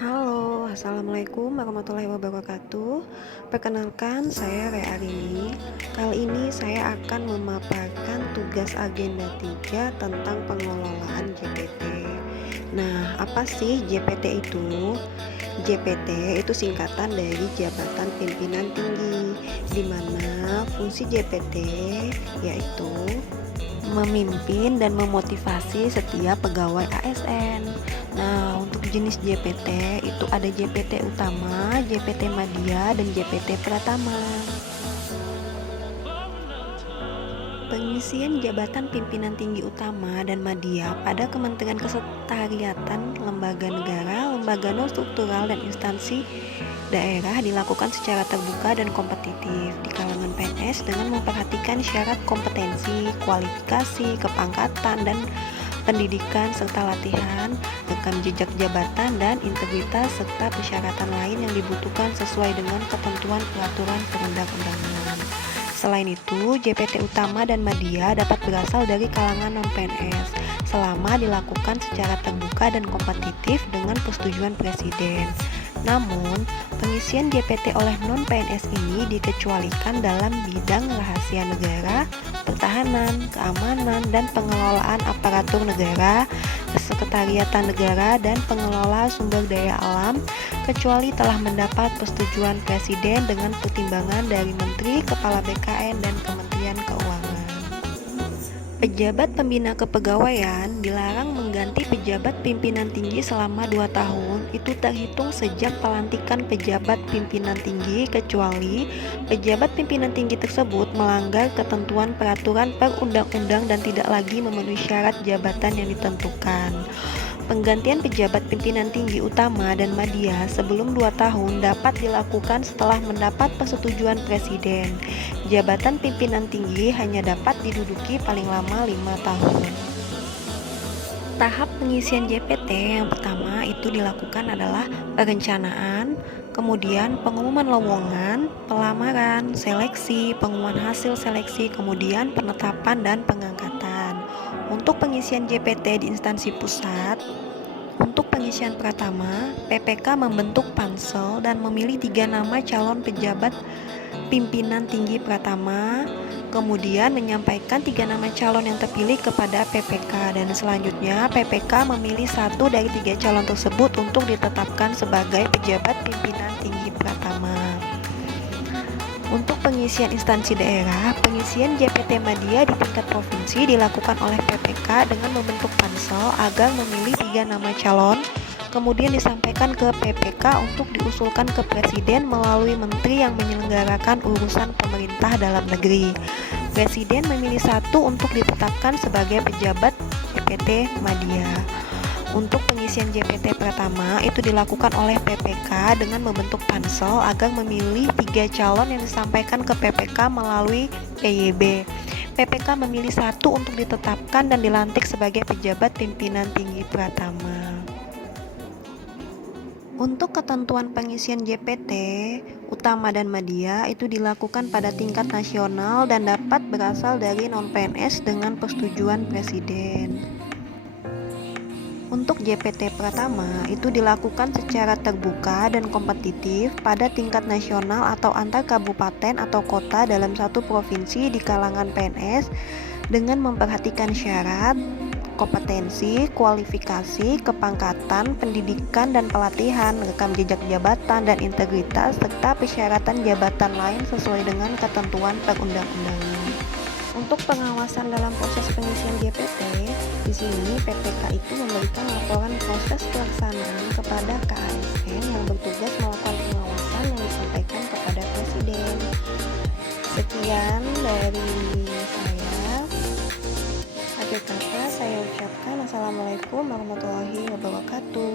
Halo, assalamualaikum warahmatullahi wabarakatuh. Perkenalkan, saya Rea Arini. Kali ini saya akan memaparkan tugas agenda 3 tentang pengelolaan JPT. Nah, apa sih JPT itu? JPT itu singkatan dari Jabatan Pimpinan Tinggi, di mana fungsi JPT yaitu memimpin dan memotivasi setiap pegawai ASN. Nah, untuk jenis JPT itu ada JPT utama, JPT Madya, dan JPT Pratama. Pengisian jabatan pimpinan tinggi utama dan madya pada Kementerian Kesekretariatan, lembaga negara, lembaga non-struktural, dan instansi daerah dilakukan secara terbuka dan kompetitif di kalangan PNS dengan memperhatikan syarat kompetensi, kualifikasi, kepangkatan, dan pendidikan serta latihan, rekam jejak jabatan, dan integritas serta persyaratan lain yang dibutuhkan sesuai dengan ketentuan peraturan perundang-undangan. Selain itu, JPT utama dan madya dapat berasal dari kalangan non-PNS selama dilakukan secara terbuka dan kompetitif dengan persetujuan Presiden. Namun, pengisian JPT oleh non-PNS ini dikecualikan dalam bidang rahasia negara, pertahanan, keamanan, dan pengelolaan aparatur negara, kesekretariatan negara, dan pengelola sumber daya alam, kecuali telah mendapat persetujuan Presiden dengan pertimbangan dari Menteri, Kepala BKN, dan Kementerian Keuangan. Pejabat pembina kepegawaian dilarang mengganti pejabat pimpinan tinggi selama 2 tahun, itu terhitung sejak pelantikan pejabat pimpinan tinggi, kecuali pejabat pimpinan tinggi tersebut melanggar ketentuan peraturan perundang-undang dan tidak lagi memenuhi syarat jabatan yang ditentukan. Penggantian pejabat pimpinan tinggi utama dan madya sebelum 2 tahun dapat dilakukan setelah mendapat persetujuan Presiden. Jabatan pimpinan tinggi hanya dapat diduduki paling lama 5 tahun. Tahap pengisian JPT yang pertama itu dilakukan adalah perencanaan, kemudian pengumuman lowongan, pelamaran, seleksi, pengumuman hasil seleksi, kemudian penetapan dan pengangkatan. Untuk pengisian JPT di instansi pusat, untuk pengisian Pratama, PPK membentuk pansel dan memilih 3 nama calon pejabat pimpinan tinggi Pratama, kemudian menyampaikan 3 nama calon yang terpilih kepada PPK, dan selanjutnya PPK memilih 1 dari 3 calon tersebut untuk ditetapkan sebagai pejabat pimpinan tinggi Pratama. Untuk pengisian instansi daerah, pengisian JPT Madya di tingkat provinsi dilakukan oleh PPK dengan membentuk pansel agar memilih 3 nama calon, kemudian disampaikan ke PPK untuk diusulkan ke Presiden melalui Menteri yang menyelenggarakan urusan pemerintah dalam negeri. Presiden memilih 1 untuk ditetapkan sebagai pejabat JPT Madya. Untuk pengisian JPT pertama itu dilakukan oleh PPK dengan membentuk pansel agar memilih 3 calon yang disampaikan ke PPK melalui PYB. PPK memilih 1 untuk ditetapkan dan dilantik sebagai pejabat pimpinan tinggi Pratama. Untuk ketentuan pengisian JPT utama dan madya itu dilakukan pada tingkat nasional dan dapat berasal dari non-PNS dengan persetujuan Presiden. Untuk JPT Pratama itu dilakukan secara terbuka dan kompetitif pada tingkat nasional atau antar kabupaten atau kota dalam satu provinsi di kalangan PNS dengan memperhatikan syarat, kompetensi, kualifikasi, kepangkatan, pendidikan dan pelatihan, rekam jejak jabatan dan integritas serta persyaratan jabatan lain sesuai dengan ketentuan perundang-undangan. Untuk pengawasan dalam proses pengisian JPT, di sini PPK itu memberikan laporan proses pelaksanaan kepada KASN yang bertugas melakukan pengawasan yang disampaikan kepada Presiden. Sekian dari saya. Akhir kata saya ucapkan Assalamualaikum warahmatullahi wabarakatuh.